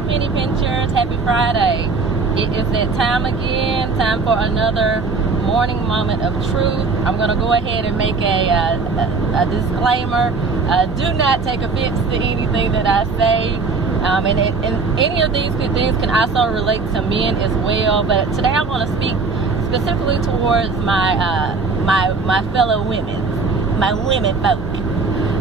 morning, Penny Pinchers. Happy Friday. It is that time again, time for another morning moment of truth. I'm going to go ahead and make a disclaimer. Do not take offense to anything that I say. And any of these good things can also relate to men as well. But today I want to speak specifically towards my fellow women, my women folk.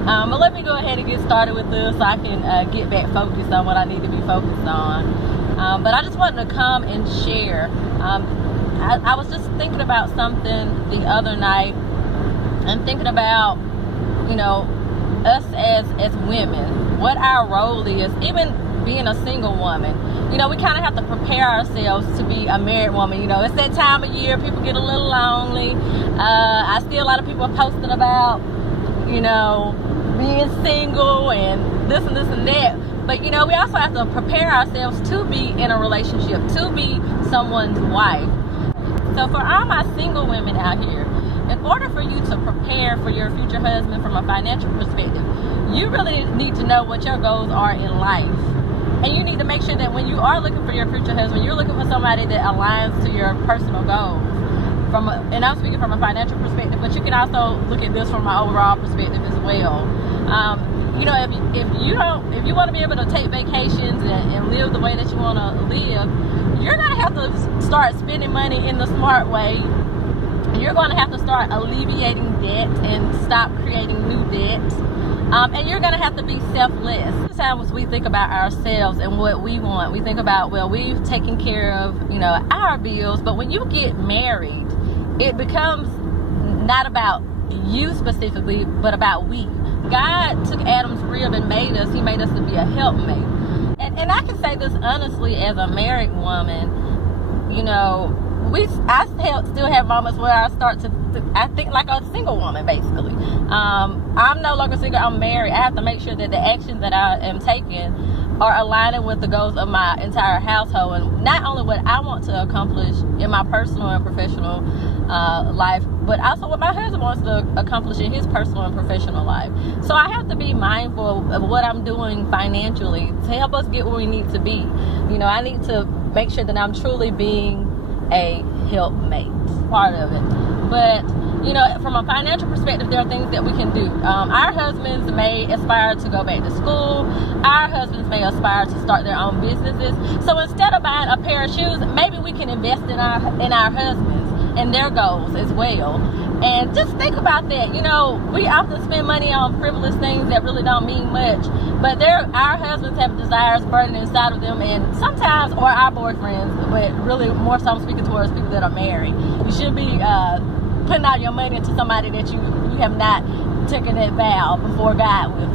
But let me go ahead and get started with this so I can get back focused on what I need to be focused on. But I just wanted to come and share. I was just thinking about something the other night and thinking about, us as women, what our role is, even being a single woman. We kind of have to prepare ourselves to be a married woman. It's that time of year, people get a little lonely. I see a lot of people posting about, being single and this and that. But, we also have to prepare ourselves to be in a relationship, to be someone's wife. So for all my single women out here, in order for you to prepare for your future husband from a financial perspective, you really need to know what your goals are in life. And you need to make sure that when you are looking for your future husband, you're looking for somebody that aligns to your personal goals. And I'm speaking from a financial perspective, but you can also look at this from my overall perspective as well. If you want to be able to take vacations and live the way that you want to live, you're going to have to start spending money in the smart way. You're going to have to start alleviating debt and stop creating new debt. And you're going to have to be selfless. Sometimes we think about ourselves and what we want. We think about, we've taken care of, our bills. But when you get married, it becomes not about you specifically, but about we. God took Adam's rib and made us. He made us to be a helpmate. And I can say this honestly as a married woman, I still have moments where I start to I think like a single woman, basically. I'm no longer single, I'm married. I have to make sure that the actions that I am taking are aligning with the goals of my entire household, and not only what I want to accomplish in my personal and professional life, but also what my husband wants to accomplish in his personal and professional life. So I have to be mindful of what I'm doing financially to help us get where we need to be. I need to make sure that I'm truly being a helpmate, part of it. But from a financial perspective, there are things that we can do. Our husbands may aspire to go back to school. Our husbands may aspire to start their own businesses. So instead of buying a pair of shoes, maybe we can invest in our husbands and their goals as well. And just think about that. We often spend money on frivolous things that really don't mean much, but our husbands have desires burning inside of them, and sometimes, or our boyfriends, but really more so I'm speaking towards people that are married. You should be putting out your money into somebody that you have not taken that vow before God with.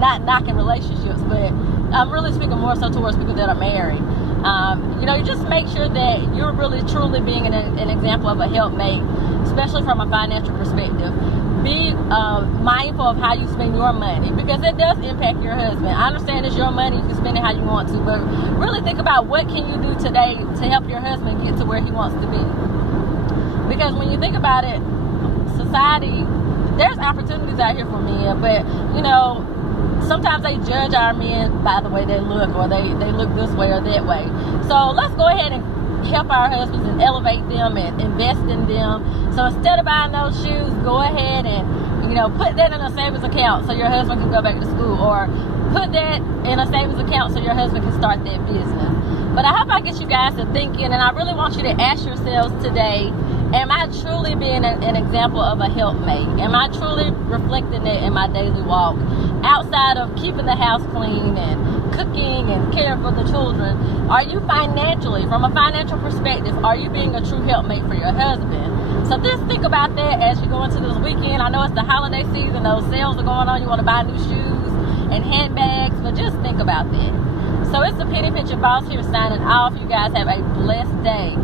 Not knocking relationships, but I'm really speaking more so towards people that are married. You just make sure that you're really truly being an example of a helpmate, especially from a financial perspective. Be mindful of how you spend your money, because it does impact your husband. I understand it's your money, you can spend it how you want to, but really think about what can you do today to help your husband get to where he wants to be. Because when you think about it, society, there's opportunities out here for men, but sometimes they judge our men by the way they look, or they look this way or that way. So let's go ahead and help our husbands and elevate them and invest in them. So instead of buying those shoes, go ahead and put that in a savings account so your husband can go back to school, or put that in a savings account so your husband can start that business. But I hope I get you guys to thinking, and I really want you to ask yourselves today, am I truly being an example of a helpmate? Am I truly reflecting it in my daily walk? Outside of keeping the house clean and cooking and caring for the children, are you financially, from a financial perspective, are you being a true helpmate for your husband? So just think about that as you go into this weekend. I know it's the holiday season, those sales are going on, you want to buy new shoes and handbags, but just think about that. So it's the Penny Pincher Boss here signing off. You guys have a blessed day.